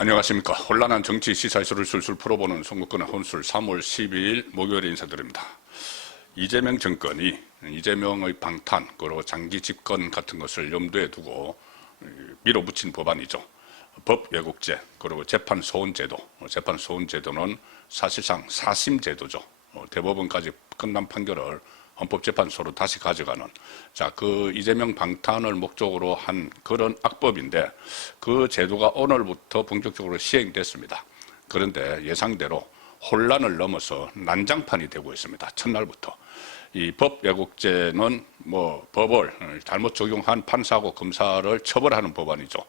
안녕하십니까. 혼란한 정치 시사이슈를 술술 풀어보는 선거권의 혼술 3월 12일 목요일에 인사드립니다. 이재명 정권이 이재명의 방탄 그리고 장기 집권 같은 것을 염두에 두고 밀어붙인 법안이죠. 법왜곡죄 그리고 재판 소원제도. 재판 소원제도는 사실상 사심제도죠. 대법원까지 끝난 판결을 헌법재판소로 다시 가져가는, 그 이재명 방탄을 목적으로 한 그런 악법인데, 그 제도가 오늘부터 본격적으로 시행됐습니다. 그런데 예상대로 혼란을 넘어서 난장판이 되고 있습니다. 첫날부터. 이 법왜곡죄는 법을 잘못 적용한 판사하고 검사를 처벌하는 법안이죠.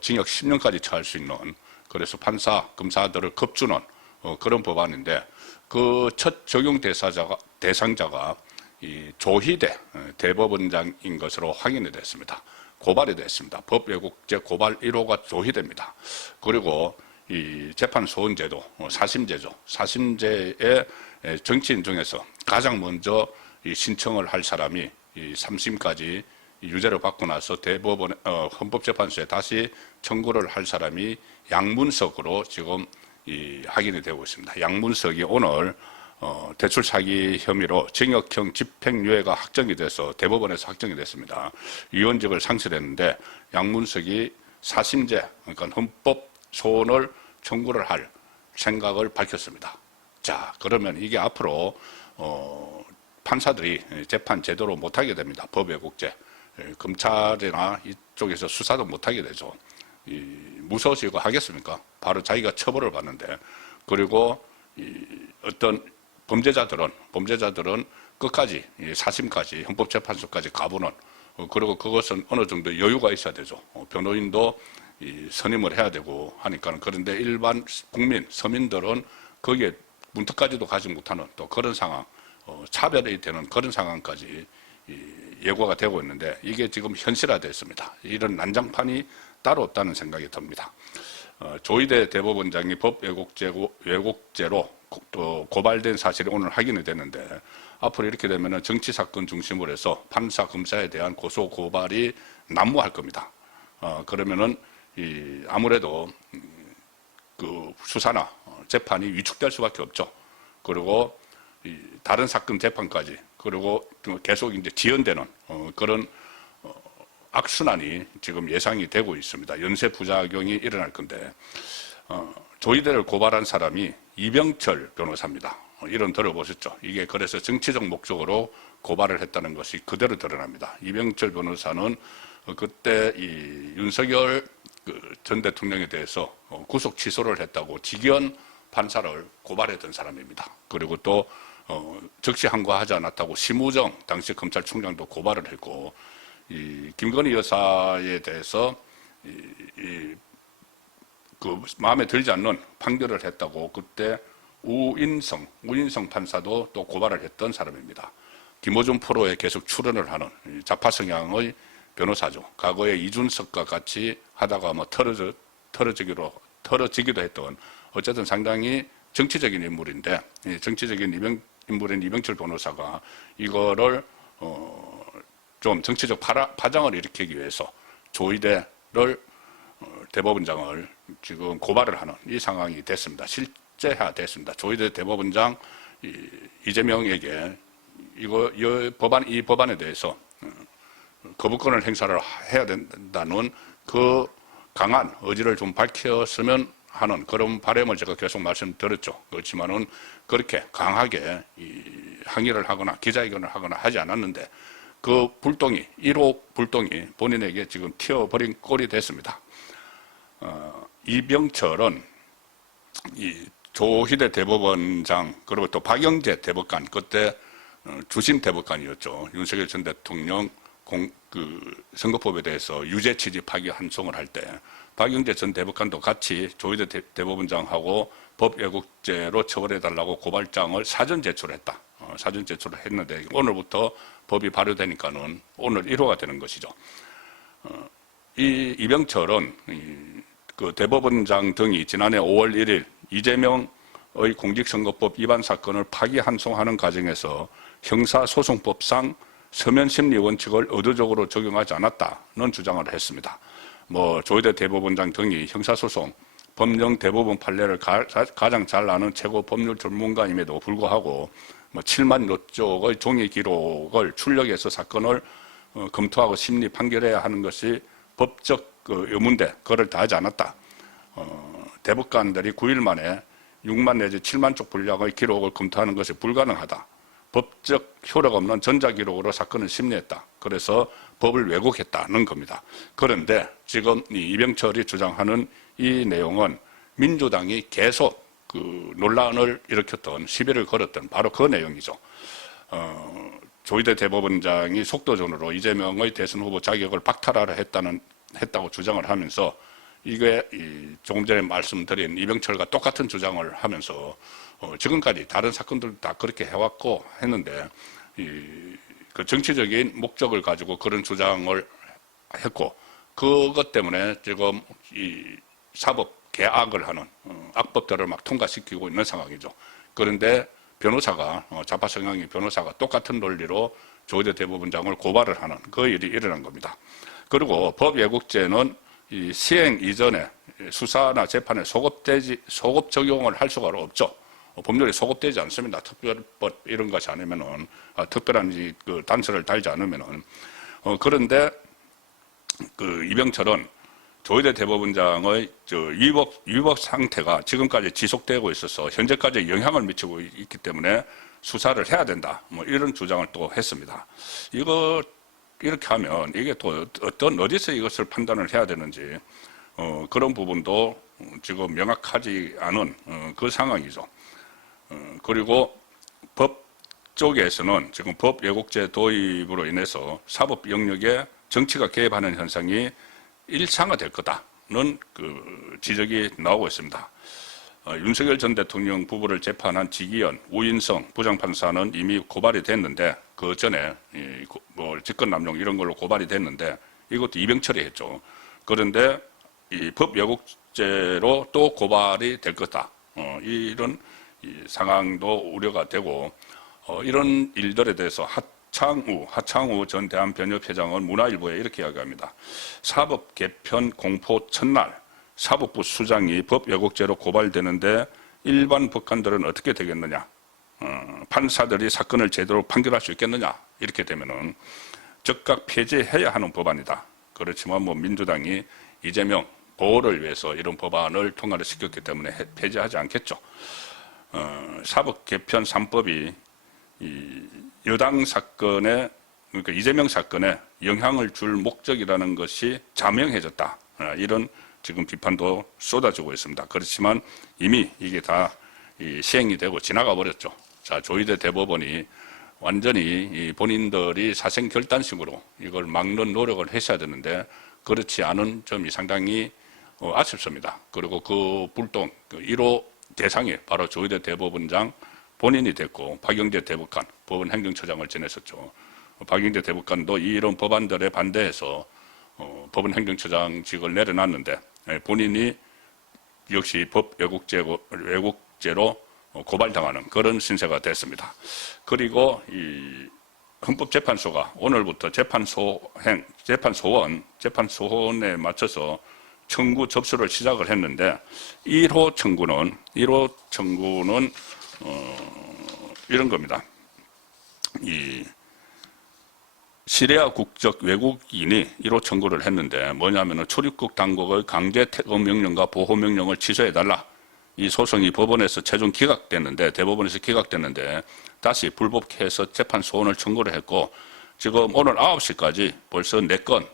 징역 10년까지 처할 수 있는, 그래서 판사, 검사들을 겁주는 그런 법안인데, 그 첫 적용 대상자가 이 조희대 대법원장인 것으로 확인이 됐습니다. 고발이 됐습니다. 법왜곡죄 고발 1호가 조희대입니다. 그리고 이 재판소원제도, 사심제죠. 사심제의 정치인 중에서 가장 먼저 이 신청을 할 사람이 이 3심까지 유죄를 받고 나서 대법원, 헌법재판소에 다시 청구를 할 사람이 양문석으로 지금 확인이 되고 있습니다. 양문석이 오늘 대출 사기 혐의로 징역형 집행유예가 확정이 돼서 대법원에서 확정이 됐습니다. 위원직을 상실했는데 양문석이 사심제, 그러니까 헌법 소원을 청구를 할 생각을 밝혔습니다. 자, 그러면 이게 앞으로 판사들이 재판 제대로 못하게 됩니다. 법왜곡죄. 검찰이나 이쪽에서 수사도 못하게 되죠. 무서워서 이거 하겠습니까? 바로 자기가 처벌을 받는데, 그리고 어떤 범죄자들은 끝까지 사심까지 헌법재판소까지 가보는, 그리고 그것은 어느 정도 여유가 있어야 되죠. 변호인도 선임을 해야 되고 하니까. 그런데 일반 국민, 서민들은 거기에 문턱까지도 가지 못하는 또 그런 상황, 차별이 되는 그런 상황까지 예고가 되고 있는데, 이게 지금 현실화됐습니다. 이런 난장판이 따로 없다는 생각이 듭니다. 조희대 대법원장이 법왜곡죄로 또 고발된 사실이 오늘 확인이 됐는데, 앞으로 이렇게 되면 정치사건 중심으로 해서 판사, 검사에 대한 고소, 고발이 난무할 겁니다. 그러면은 아무래도 그 수사나 재판이 위축될 수밖에 없죠. 그리고 다른 사건 재판까지, 그리고 계속 이제 지연되는 그런 악순환이 지금 예상이 되고 있습니다. 연쇄 부작용이 일어날 건데, 조희대를 고발한 사람이 이병철 변호사입니다. 이름 들어보셨죠? 이게 그래서 정치적 목적으로 고발을 했다는 것이 그대로 드러납니다. 이병철 변호사는 그때 이 윤석열 전 대통령에 대해서 구속 취소를 했다고 직위원 판사를 고발했던 사람입니다. 그리고 또 적시 항고하지 않았다고 심우정 당시 검찰총장도 고발을 했고, 이 김건희 여사에 대해서 그 마음에 들지 않는 판결을 했다고 그때 우인성 판사도 또 고발을 했던 사람입니다. 김어준 프로에 계속 출연을 하는 좌파 성향의 변호사죠. 과거에 이준석과 같이 하다가 털어지기도 했던, 어쨌든 상당히 정치적인 인물인데, 정치적인 인물인 이병철 변호사가 이거를 좀 정치적 파장을 일으키기 위해서 조희대를 대법원장을 지금 고발을 하는 이 상황이 됐습니다. 실제화됐습니다. 조희대 대법원장 이재명에게 이 법안에 대해서 거부권을 행사를 해야 된다는 그 강한 의지를 좀 밝혔으면 하는 그런 바람을 제가 계속 말씀드렸죠. 그렇지만은 그렇게 강하게 항의를 하거나 기자회견을 하거나 하지 않았는데, 그 불똥이, 1호 불똥이 본인에게 지금 튀어버린 꼴이 됐습니다. 이병철은 이 조희대 대법원장, 그리고 또 박영재 대법관, 그때 주심 대법관이었죠. 윤석열 전 대통령 선거법에 대해서 유죄 취지파기 환송을 할 때 박영재 전 대법관도 같이 조희대 대법원장하고 법왜곡죄로 처벌해달라고 고발장을 사전 제출했다. 사전 제출을 했는데, 오늘부터 법이 발효되니까는 오늘 1호가 되는 것이죠. 이 이병철은 그 대법원장 등이 지난해 5월 1일 이재명의 공직선거법 위반 사건을 파기환송하는 과정에서 형사소송법상 서면심리 원칙을 의도적으로 적용하지 않았다는 주장을 했습니다. 조희대 대법원장 등이 형사소송 법령 대부분 판례를 가장 잘 아는 최고 법률 전문가임에도 불구하고 뭐 7만여 쪽의 종이 기록을 출력해서 사건을 검토하고 심리 판결해야 하는 것이 법적 의무인데 그걸 다 하지 않았다. 대법관들이 9일 만에 6만 내지 7만 쪽 분량의 기록을 검토하는 것이 불가능하다. 법적 효력 없는 전자기록으로 사건을 심리했다. 그래서 법을 왜곡했다는 겁니다. 그런데 지금 이병철이 주장하는 이 내용은 민주당이 계속 그 논란을 일으켰던 시비를 걸었던 바로 그 내용이죠. 조희대 대법원장이 속도전으로 이재명의 대선 후보 자격을 박탈하려 했다고 주장을 하면서 이게 조금 전에 말씀드린 이병철과 똑같은 주장을 하면서 지금까지 다른 사건들도 다 그렇게 해왔고 했는데 그 정치적인 목적을 가지고 그런 주장을 했고 그것 때문에 지금 이 사법 개악을 하는 악법들을 막 통과시키고 있는 상황이죠. 그런데 변호사가 좌파 성향의 변호사가 똑같은 논리로 조희대 대법원장을 고발을 하는 그 일이 일어난 겁니다. 그리고 법 왜곡죄는 이 시행 이전에 수사나 재판에 소급 적용을 할 수가 없죠. 법률에 소급되지 않습니다. 특별법 이런 것이 아니면은 특별한 그 단서를 달지 않으면은 그런데 그 이병철은 조희대 대법원장의 위법 상태가 지금까지 지속되고 있어서 현재까지 영향을 미치고 있기 때문에 수사를 해야 된다. 뭐 이런 주장을 또 했습니다. 이거 이렇게 하면 이게 또 어디서 이것을 판단을 해야 되는지 그런 부분도 지금 명확하지 않은 그 상황이죠. 그리고 법 쪽에서는 지금 법 왜곡죄 도입으로 인해서 사법 영역에 정치가 개입하는 현상이 일상화될 거다는 그 지적이 나오고 있습니다. 윤석열 전 대통령 부부를 재판한 지기현, 우인성 부장판사는 이미 고발이 됐는데 그 전에 뭐 직권남용 이런 걸로 고발이 됐는데 이것도 이병철이 했죠. 그런데 이 법 왜곡죄로 또 고발이 될 거다. 이런 상황도 우려가 되고 이런 일들에 대해서 하창우 전 대한변협회장은 문화일보에 이렇게 이야기합니다. 사법 개편 공포 첫날 사법부 수장이 법 왜곡죄로 고발되는데 일반 법관들은 어떻게 되겠느냐? 판사들이 사건을 제대로 판결할 수 있겠느냐? 이렇게 되면은 즉각 폐지해야 하는 법안이다. 그렇지만 뭐 민주당이 이재명 보호를 위해서 이런 법안을 통과를 시켰기 때문에 폐지하지 않겠죠. 사법 개편 3법이 이 여당 사건에 그러니까 이재명 사건에 영향을 줄 목적이라는 것이 자명해졌다. 이런 지금 비판도 쏟아지고 있습니다. 그렇지만 이미 이게 다 시행이 되고 지나가 버렸죠. 자, 조희대 대법원이 완전히 본인들이 사생 결단식으로 이걸 막는 노력을 했어야 되는데 그렇지 않은 점이 상당히 아쉽습니다. 그리고 그 불똥 1호 대상이 바로 조희대 대법원장 본인이 됐고 박영재 대법관 법원 행정처장을 지냈었죠. 박영재 대법관도 이런 법안들에 반대해서 법원 행정처장직을 내려놨는데 본인이 역시 법 왜곡죄로 고발당하는 그런 신세가 됐습니다. 그리고 이 헌법재판소가 오늘부터 재판소원에 맞춰서 청구 접수를 시작을 했는데 1호 청구는 이런 겁니다. 이 시리아 국적 외국인이 1호 청구를 했는데 뭐냐면은 출입국 당국의 강제 퇴거 명령과 보호 명령을 취소해달라. 이 소송이 법원에서 최종 대법원에서 기각됐는데 다시 불복해서 재판 소원을 청구를 했고 지금 오늘 9시까지 벌써 4건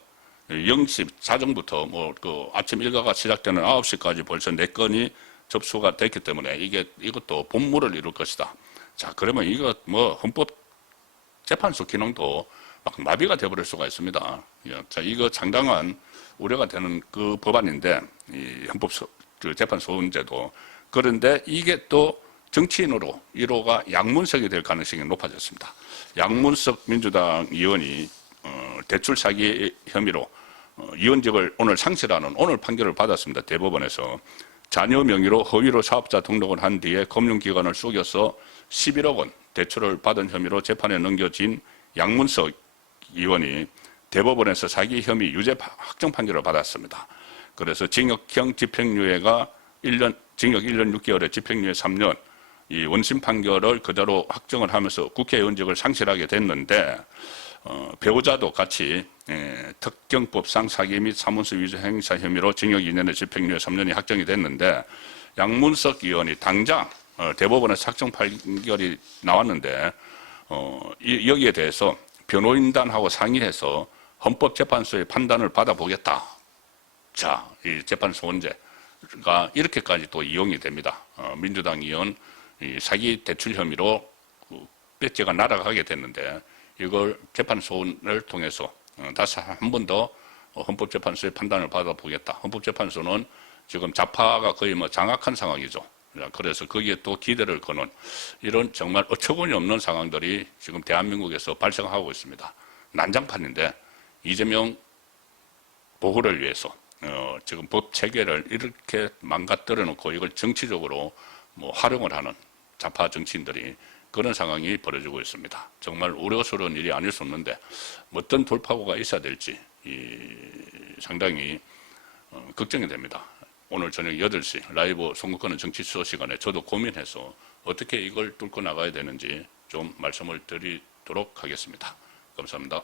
0시 사정부터 뭐 그 아침 일과가 시작되는 9시까지 벌써 4건이 접수가 됐기 때문에 이것도 본물을 이룰 것이다. 자, 그러면 이거 뭐 헌법재판소 기능도 막 마비가 되어버릴 수가 있습니다. 자, 이거 상당한 우려가 되는 그 법안인데, 이 헌법재판소원제도. 그런데 이게 또 정치인으로 1호가 양문석이 될 가능성이 높아졌습니다. 양문석 민주당 의원이 대출 사기 혐의로 의원직을 오늘 상실하는 오늘 판결을 받았습니다. 대법원에서. 자녀 명의로 허위로 사업자 등록을 한 뒤에 금융기관을 속여서 11억 원 대출을 받은 혐의로 재판에 넘겨진 양문석 의원이 대법원에서 사기 혐의 유죄 확정 판결을 받았습니다. 그래서 징역형 집행유예가 징역 1년 6개월에 집행유예 3년, 이 원심 판결을 그대로 확정을 하면서 국회의원직을 상실하게 됐는데, 배우자도 같이 특경법상 사기 및 사문서 위조 행사 혐의로 징역 2년에 집행유예 3년이 확정이 됐는데, 양문석 의원이 당장 대법원에서 확정 판결이 나왔는데 여기에 대해서 변호인단하고 상의해서 헌법재판소의 판단을 받아보겠다. 자, 이 재판소원제가 이렇게까지 또 이용이 됩니다. 민주당 의원 사기 대출 혐의로 배째가 날아가게 됐는데 이걸 재판소원을 통해서 다시 한 번 더 헌법재판소의 판단을 받아보겠다. 헌법재판소는 지금 좌파가 거의 뭐 장악한 상황이죠. 그래서 거기에 또 기대를 거는 이런 정말 어처구니 없는 상황들이 지금 대한민국에서 발생하고 있습니다. 난장판인데 이재명 보호를 위해서 지금 법 체계를 이렇게 망가뜨려 놓고 이걸 정치적으로 뭐 활용을 하는 좌파 정치인들이 그런 상황이 벌어지고 있습니다. 정말 우려스러운 일이 아닐 수 없는데 어떤 돌파구가 있어야 될지 상당히 걱정이 됩니다. 오늘 저녁 8시 라이브 선거권은 정치 수소 시간에 저도 고민해서 어떻게 이걸 뚫고 나가야 되는지 좀 말씀을 드리도록 하겠습니다. 감사합니다.